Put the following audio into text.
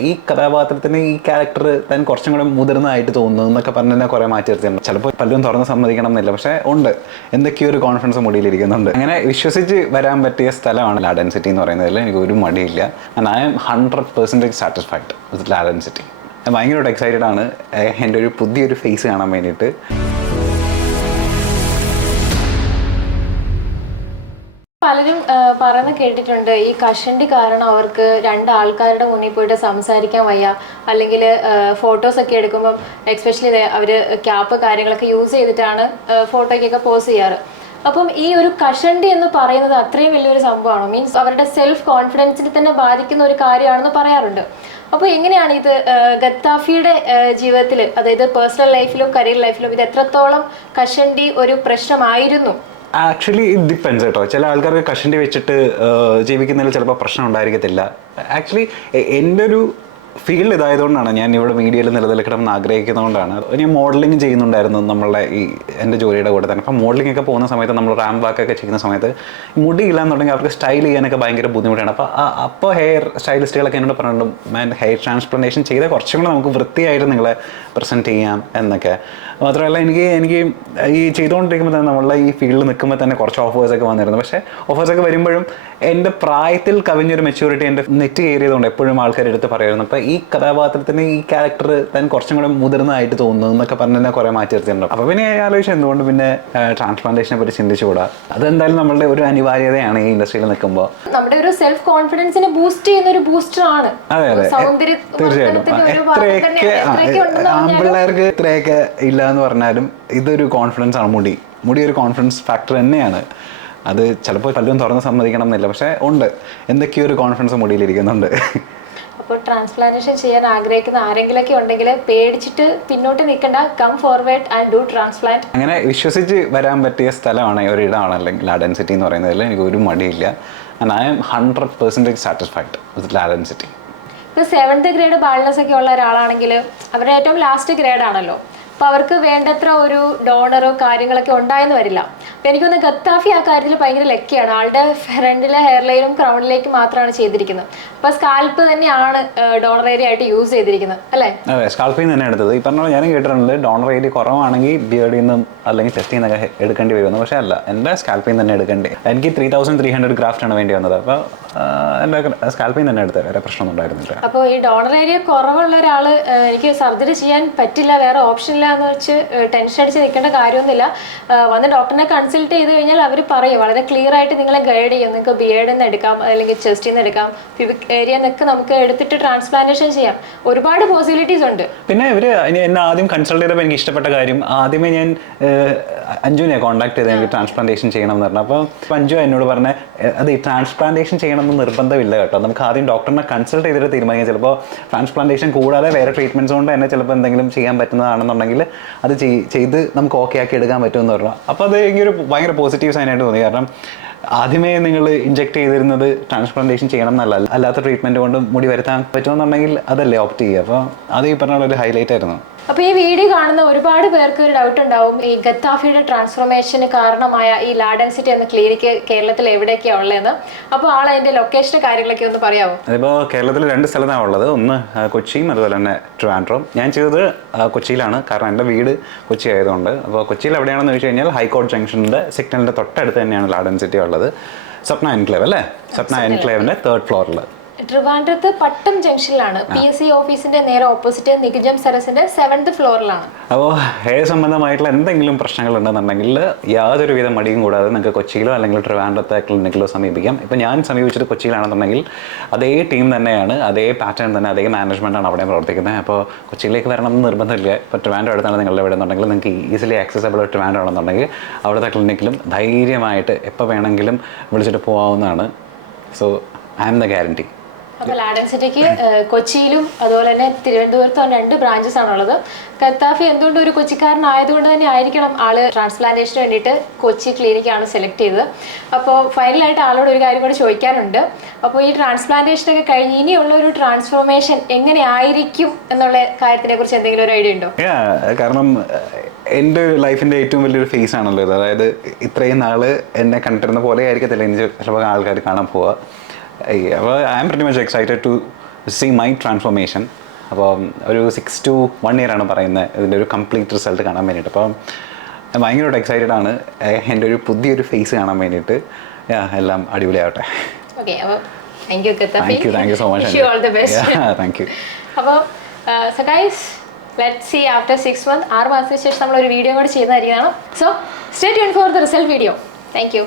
ഈ കഥാപാത്രത്തിന് ഈ ക്യാരക്ടർ താൻ കുറച്ചും കൂടെ മുതിർന്നതായിട്ട് തോന്നുന്നു എന്നൊക്കെ പറഞ്ഞ് തന്നെ കുറെ മാറ്റി നിർത്തിയിട്ടുണ്ട്. ചിലപ്പോൾ പലരും തുറന്ന് സമ്മതിക്കണം എന്നില്ല, പക്ഷേ ഉണ്ട്, എന്തൊക്കെയോ ഒരു കോൺഫിഡൻസ് മുടിയിലിരിക്കുന്നുണ്ട്. അങ്ങനെ വിശ്വസിച്ച് വരാൻ പറ്റിയ സ്ഥലമാണ് ലാഡൻ സിറ്റി എന്ന് പറയുന്നതിൽ എനിക്ക് ഒരു മടിയില്ല. And I M 100% satisfied with Laden city. ഞാൻ ഭയങ്കരമായിട്ട് എക്സൈറ്റഡ് ആണ് എൻ്റെ ഒരു പുതിയൊരു ഫേസ് കാണാൻ വേണ്ടിയിട്ട്. പലരും പറയുന്ന കേട്ടിട്ടുണ്ട്, ഈ കഷണ്ടി കാരണം അവർക്ക് രണ്ടാൾക്കാരുടെ മുന്നിൽ പോയിട്ട് സംസാരിക്കാൻ വയ്യ, അല്ലെങ്കിൽ ഫോട്ടോസ് ഒക്കെ എടുക്കുമ്പം എക്സ്പെഷ്യലി അവർ ക്യാപ്പ് കാര്യങ്ങളൊക്കെ യൂസ് ചെയ്തിട്ടാണ് ഫോട്ടോയ്ക്കൊക്കെ പോസ് ചെയ്യാറ്. അപ്പം ഈ ഒരു കഷണ്ടി എന്ന് പറയുന്നത് അത്രയും വലിയൊരു സംഭവമാണോ? മീൻസ് അവരുടെ സെൽഫ് കോൺഫിഡൻസിനെ തന്നെ ബാധിക്കുന്ന ഒരു കാര്യമാണെന്ന് പറയാറുണ്ട്. അപ്പോൾ എങ്ങനെയാണ് ഇത് ഗദ്ദാഫിയുടെ ജീവിതത്തിൽ, അതായത് പേഴ്സണൽ ലൈഫിലും കരിയർ ലൈഫിലും ഇത് എത്രത്തോളം കഷണ്ടി ഒരു പ്രശ്നമായിരുന്നു? ആക്ച്വലി ഇറ്റ് ഡിപ്പെൻസ് കേട്ടോ. ചില ആൾക്കാർക്ക് കഷണ്ടി വെച്ചിട്ട് ജീവിക്കുന്നതിൽ ചിലപ്പോൾ പ്രശ്നം ഉണ്ടായിരിക്കത്തില്ല. ആക്ച്വലി എൻ്റെ ഒരു ഫീൽഡ് ഇതായതുകൊണ്ടാണ് ഞാൻ ഇവിടെ മീഡിയയിൽ നിലനിൽക്കണമെന്ന് ആഗ്രഹിക്കുന്നതുകൊണ്ടാണ്. ഞാൻ മോഡലിംഗ് ചെയ്യുന്നുണ്ടായിരുന്നു നമ്മളുടെ ഈ എൻ്റെ ജോലിയുടെ കൂടെ തന്നെ. അപ്പം മോഡലിംഗ് ഒക്കെ പോകുന്ന സമയത്ത് നമ്മൾ റാമ്പ് വാക്കൊക്കെ ചെയ്യുന്ന സമയത്ത് മുടിയില്ല എന്നുണ്ടെങ്കിൽ അവർക്ക് സ്റ്റൈൽ ചെയ്യാനൊക്കെ ഭയങ്കര ബുദ്ധിമുട്ടാണ്. അപ്പോൾ ഹെയർ സ്റ്റൈലിസ്റ്റുകളൊക്കെ എന്നോട് പറഞ്ഞിട്ടുണ്ട്, ഹെയർ ട്രാൻസ്പ്ലാന്റേഷൻ ചെയ്താൽ കുറച്ചും കൂടെ നമുക്ക് വൃത്തിയായിട്ട് നിങ്ങളെ പ്രസൻറ്റ് ചെയ്യാം എന്നൊക്കെ. മാത്രമല്ല എനിക്ക് ഈ ചെയ്തുകൊണ്ടിരിക്കുമ്പോൾ തന്നെ നമ്മളുടെ ഈ ഫീൽഡിൽ നിൽക്കുമ്പോൾ തന്നെ കുറച്ച് ഓഫേഴ്സൊക്കെ വന്നിരുന്നു. പക്ഷേ ഓഫേഴ്സൊക്കെ വരുമ്പോഴും എൻ്റെ പ്രായത്തിൽ കവിഞ്ഞൊരു മെച്യൂരിറ്റി എൻ്റെ നെറ്റ് കയറിയതുകൊണ്ട് എപ്പോഴും ആൾക്കാർ എടുത്ത് പറയുമായിരുന്നു, അപ്പോൾ ഈ കഥാപാത്രത്തിന് ഈ ക്യാരക്ടർ താൻ കുറച്ചും കൂടെ മുതിർന്നതായിട്ട് തോന്നുന്നു എന്നൊക്കെ പറഞ്ഞ് തന്നെ കുറേ മാറ്റി നിർത്തിയിട്ടുണ്ട്. അപ്പോൾ പിന്നെ ആലോചിച്ചു എന്തുകൊണ്ട് പിന്നെ ട്രാൻസ്പ്ലാന്റേഷനെ പറ്റി ചിന്തിച്ചുകൂടാ. അതെന്തായാലും നമ്മളുടെ ഒരു അനിവാര്യതയാണ് ഈ ഇൻഡസ്ട്രിയിൽ നിൽക്കുമ്പോൾ. നമ്മുടെ ഒരു സെൽഫ് കോൺഫിഡൻസിനെ ബൂസ്റ്റ് ചെയ്യുന്ന ഒരു ബൂസ്റ്റർ ആണ്. അതെ അതെ, തീർച്ചയായിട്ടും. എത്രയൊക്കെ ആൺപിള്ളേർക്ക് ഇത്രയൊക്കെ ഇല്ല എന്ന് പറഞ്ഞാലും ഇതൊരു കോൺഫിഡൻസ് ആണ്. മുടി ഒരു കോൺഫിഡൻസ് ഫാക്ടർ തന്നെയാണ്. അത് ചിലപ്പോൾ പലരും തുറന്ന് സമ്മതിക്കണം എന്നില്ല, പക്ഷേ ഉണ്ട്, എന്തൊക്കെയോ ഒരു കോൺഫിഡൻസ് മുടിയിലിരിക്കുന്നുണ്ട്. അപ്പോൾ ട്രാൻസ്പ്ലാന്റേഷൻ ചെയ്യാൻ ആഗ്രഹിക്കുന്ന ആരെങ്കിലൊക്കെ ഉണ്ടെങ്കിൽ പേടിച്ചിട്ട് പിന്നോട്ട് നിൽക്കണ്ട, come forward and do transplant. അങ്ങനെ വിശ്വസിച്ച് വരാൻ പറ്റിയ സ്ഥലമാണ്, ഒരിടമാണ് അല്ലെങ്കിൽ ലാഡൻ സിറ്റി എന്ന് പറയുന്നതിൽ എനിക്ക് ഒരു മടിയില്ല. And I M 100% satisfied with Laden city. ഇപ്പോൾ 7th ഗ്രേഡ് ബാൾനെസ് ഒക്കെ ഉള്ള ഒരാളാണെങ്കിൽ അവരുടെ ഏറ്റവും ലാസ്റ്റ് ഗ്രേഡ് ആണല്ലോ, അപ്പോൾ അവർക്ക് വേണ്ടത്ര ഒരു ഡോണറോ കാര്യങ്ങളൊക്കെ ഉണ്ടായെന്ന് വരില്ല. അപ്പോൾ എനിക്കൊന്ന് ഗദ്ദാഫി ആ കാര്യത്തിൽ ഭയങ്കര ലക്കിയാണ്. ആളുടെ ഫ്രണ്ടിലെ ഹെയർലൈനും ക്രൗണിലേക്ക് മാത്രമാണ് ചെയ്തിരിക്കുന്നത്. അപ്പോൾ സ്കാൽപ്പ് തന്നെയാണ് ഡോണർ ഏരിയ ആയിട്ട് യൂസ് ചെയ്തിരിക്കുന്നത് അല്ലേ? അതെ, സ്കാൽപ്പിൽ നിന്ന് തന്നെ എടുത്തത്. ഈ പറഞ്ഞ ഞാനും കേട്ടിട്ടുണ്ട് ഡോണർ ഏരിയ കുറവാണെങ്കിൽ ബിയർഡിൽ നിന്നും അല്ലെങ്കിൽ ചെസ്റ്റിൽ നിന്നൊക്കെ എടുക്കേണ്ടി വരുന്നു. പക്ഷേ അല്ല, എൻ്റെ സ്കാൽപ്പിൽ നിന്ന് തന്നെ എടുക്കേണ്ടി. എനിക്ക് 3300 ഗ്രാഫ്റ്റ് ആണ് വേണ്ടി വന്നത്. അപ്പോൾ എൻ്റെ സ്കാൽപ്പിൽ നിന്ന് തന്നെ എടുത്തത്, വേറെ പ്രശ്നമൊന്നും ഉണ്ടായിരുന്നില്ല. അപ്പോൾ ഈ ഡോണർ ഏരിയ കുറവുള്ള ഒരാൾ എനിക്ക് സർജറി ചെയ്യാൻ പറ്റില്ല, വേറെ ഓപ്ഷൻ ഇല്ല എന്ന് വെച്ച് ടെൻഷൻ അടിച്ച് നിൽക്കേണ്ട കാര്യമൊന്നുമില്ല. വന്ന് ഡോക്ടറിനെ കൺസൾട്ട് ചെയ്ത് കഴിഞ്ഞാൽ അവർ പറയും, വളരെ ക്ലിയർ ആയിട്ട് നിങ്ങളെ ഗൈഡ് ചെയ്യും. നിങ്ങൾക്ക് ബിയർഡിൽ നിന്ന് എടുക്കാം, അല്ലെങ്കിൽ ചെസ്റ്റിൽ നിന്ന് എടുക്കാം, പ്യൂബിക് ഏരിയ നിന്നൊക്കെ നമുക്ക് എടുത്തിട്ട് ട്രാൻസ്പ്ലാന്റേഷൻ ചെയ്യാം. ഒരുപാട് പോസിബിലിറ്റീസ് ഉണ്ട്. പിന്നെ ഇവർ എന്നെ ആദ്യം കൺസൾട്ട് ചെയ്തപ്പോൾ എനിക്ക് ഇഷ്ടപ്പെട്ട കാര്യം, ആദ്യമേ ഞാൻ അഞ്ജുവിനെ കോൺടാക്ട് ചെയ്ത് എനിക്ക് ട്രാൻസ്പ്ലാന്റേഷൻ ചെയ്യണം എന്ന് പറഞ്ഞു. അപ്പോൾ അഞ്ജു എന്നോട് പറഞ്ഞ അത് ഈ ട്രാൻസ്പ്ലാന്റേഷൻ ചെയ്യണമെന്ന് നിർബന്ധമില്ല കേട്ടോ, നമുക്ക് ആദ്യം ഡോക്ടറിനെ കൺസൾട്ട് ചെയ്തിട്ട് തീരുമാനിക്കാം. ചിലപ്പോൾ ട്രാൻസ്പ്ലാന്റേഷൻ കൂടാതെ വേറെ ട്രീറ്റ്മെൻറ്റ്സ് കൊണ്ട് തന്നെ ചിലപ്പോൾ എന്തെങ്കിലും ചെയ്യാൻ പറ്റുന്നതാണെന്നുണ്ടെങ്കിൽ അത് ചെയ്ത് നമുക്ക് ഓക്കെ ആക്കി എടുക്കാൻ പറ്റുമെന്ന് പറഞ്ഞു. അപ്പോൾ അത് എനിക്കൊരു ഭയങ്കര പോസിറ്റീവ് സൈനായിട്ട് തോന്നി. കാരണം ആദ്യമേ നിങ്ങൾ ഇഞ്ചെക്ട് ചെയ്തിരുന്നത് ട്രാൻസ്പ്ലാന്റേഷൻ ചെയ്യണം എന്നല്ല, അല്ലാത്ത ട്രീറ്റ്മെൻറ്റ് കൊണ്ട് മുടി വരുത്താൻ പറ്റുമെന്നുണ്ടെങ്കിൽ അതല്ലേ ഓപ്റ്റ് ചെയ്യുക. അപ്പോൾ അത് ഈ പറഞ്ഞ ഒരു ഹൈലൈറ്റ് ആയിരുന്നു. അപ്പോൾ ഈ വീഡിയോ കാണുന്ന ഒരുപാട് പേർക്ക് ഒരു ഡൗട്ട് ഉണ്ടാവും, ഈ ഗദ്ദാഫിയുടെ ട്രാൻസ്ഫോർമേഷന് കാരണമായ ഈ ലാഡൻ സിറ്റി എന്ന ക്ലിനിക്ക് കേരളത്തിൽ എവിടെയൊക്കെയാണ് ഉള്ളതെന്ന്. അപ്പോൾ അതിന്റെ ലൊക്കേഷൻ്റെ കാര്യങ്ങളൊക്കെ ഒന്ന് പറയാമോ? അതിപ്പോൾ കേരളത്തിൽ 2 സ്ഥലത്താണ് ഉള്ളത്, ഒന്ന് കൊച്ചിയും അതുപോലെ തന്നെ ട്രിവാൻഡ്രം. ഞാൻ ചെയ്തത് കൊച്ചിയിലാണ്, കാരണം എൻ്റെ വീട് കൊച്ചി ആയതുകൊണ്ട്. അപ്പോൾ കൊച്ചിയിൽ എവിടെയാണെന്ന് ചോദിച്ചു കഴിഞ്ഞാൽ ഹൈക്കോടതി ജംഗ്ഷൻ്റെ സിഗ്നലിൻ്റെ തൊട്ടടുത്ത് തന്നെയാണ് ലാഡൻ സിറ്റി ഉള്ളത്. സ്വപ്ന എൻക്ലേവ് അല്ലേ, സ്വപ്ന എൻക്ലേവിൻ്റെ 3rd ഫ്ലോറിൽ. ട്രിവാൻഡ്രത്ത് പട്ടം ജംഗ്ഷനിലാണ്, PSC ഓഫീസിന്റെ നേരെ ഓപ്പോസിറ്റ് നികുജം സരസിന്റെ 7th ഫ്ലോറിലാണ്. അപ്പോൾ ഹെയർ സംബന്ധമായിട്ടുള്ള എന്തെങ്കിലും പ്രശ്നങ്ങൾ ഉണ്ടെന്നുണ്ടെങ്കിൽ യാതൊരുവിധ മടിയും കൂടാതെ നിങ്ങൾക്ക് കൊച്ചിയിലോ അല്ലെങ്കിൽ ട്രിവാൻഡ്രത്തെ ക്ലിനിക്കിലോ സമീപിക്കാം. ഇപ്പോൾ ഞാൻ സമീപിച്ചത് കൊച്ചിയിലാണെന്നുണ്ടെങ്കിൽ അതേ ടീം തന്നെയാണ്, അതേ പാറ്റേൺ തന്നെ, അതേ മാനേജ്മെൻറ്റാണ് അവിടെ പ്രവർത്തിക്കുന്നത്. അപ്പോൾ കൊച്ചിയിലേക്ക് വരണം എന്ന് നിർബന്ധമില്ല. ഇപ്പോൾ ട്രിവാൻഡ്രം അടുത്താണ് നിങ്ങളുടെ ഇവിടെ എന്നുണ്ടെങ്കിൽ നിങ്ങൾക്ക് ഈസിലി ആക്സസബിൾ ട്രിവാൻഡ്രം ആണെന്നുണ്ടെങ്കിൽ അവിടുത്തെ ക്ലിനിക്കിലും ധൈര്യമായിട്ട് എപ്പോൾ വേണമെങ്കിലും വിളിച്ചിട്ട് പോകാവുന്നതാണ്. So I am the guarantee. അപ്പോൾ ലാഡൻ സിറ്റിക്ക് കൊച്ചിയിലും അതുപോലെ തന്നെ തിരുവനന്തപുരത്തും 2 ബ്രാഞ്ചസ് ആണുള്ളത്. ഗദ്ദാഫി എന്തുകൊണ്ട് ഒരു കൊച്ചിക്കാരനായതുകൊണ്ട് തന്നെ ആയിരിക്കണം ആള് ട്രാൻസ്പ്ലാന്റേഷന് വേണ്ടിയിട്ട് കൊച്ചി ക്ലിനിക്കാണ് സെലക്ട് ചെയ്തത്. അപ്പോൾ ഫൈനലായിട്ട് ആളോട് ഒരു കാര്യം കൂടി ചോദിക്കാനുണ്ട്. അപ്പോൾ ഈ ട്രാൻസ്പ്ലാന്റേഷനൊക്കെ കഴിഞ്ഞ് ഇനിയുള്ള ഒരു ട്രാൻസ്ഫോർമേഷൻ എങ്ങനെ ആയിരിക്കും എന്നുള്ള കാര്യത്തിനെ കുറിച്ച് എന്തെങ്കിലും ഒരു ഐഡിയ ഉണ്ടോ? കാരണം എൻ്റെ ലൈഫിൻ്റെ ഏറ്റവും വലിയൊരു ഫേസ് ആണല്ലോ ഇത്. അതായത് ഇത്രയും നാൾ എന്നെ കണ്ടിരുന്ന പോലെ ആയിരിക്കത്തില്ല എനിക്ക് ചിലപ്പോൾ ആൾക്കാർ കാണാൻ പോവുക. അപ്പോൾ I am pretty much excited to see my transformation. അപ്പോൾ ഒരു 6 to 1 year ആണ് പറയുന്നത് ഇതിൻ്റെ ഒരു കംപ്ലീറ്റ് റിസൾട്ട് കാണാൻ വേണ്ടിയിട്ട്. അപ്പം ഭയങ്കരമായിട്ട് എക്സൈറ്റഡ് ആണ് എൻ്റെ ഒരു പുതിയൊരു ഫേസ് കാണാൻ വേണ്ടിയിട്ട്. എല്ലാം അടിപൊളിയാവട്ടെ. ഓക്കെ, അപ്പോൾ thank you thank you so much. Wish you all the best. Thank you. അപ്പോൾ so guys, let's see after 6 months, 6 മാസത്തിന് ശേഷം നമ്മളൊരു വീഡിയോ കൂടി ചെയ്യുന്നതായിരിക്കുന്നതാണ്. So stay tune for the result video. Thank U.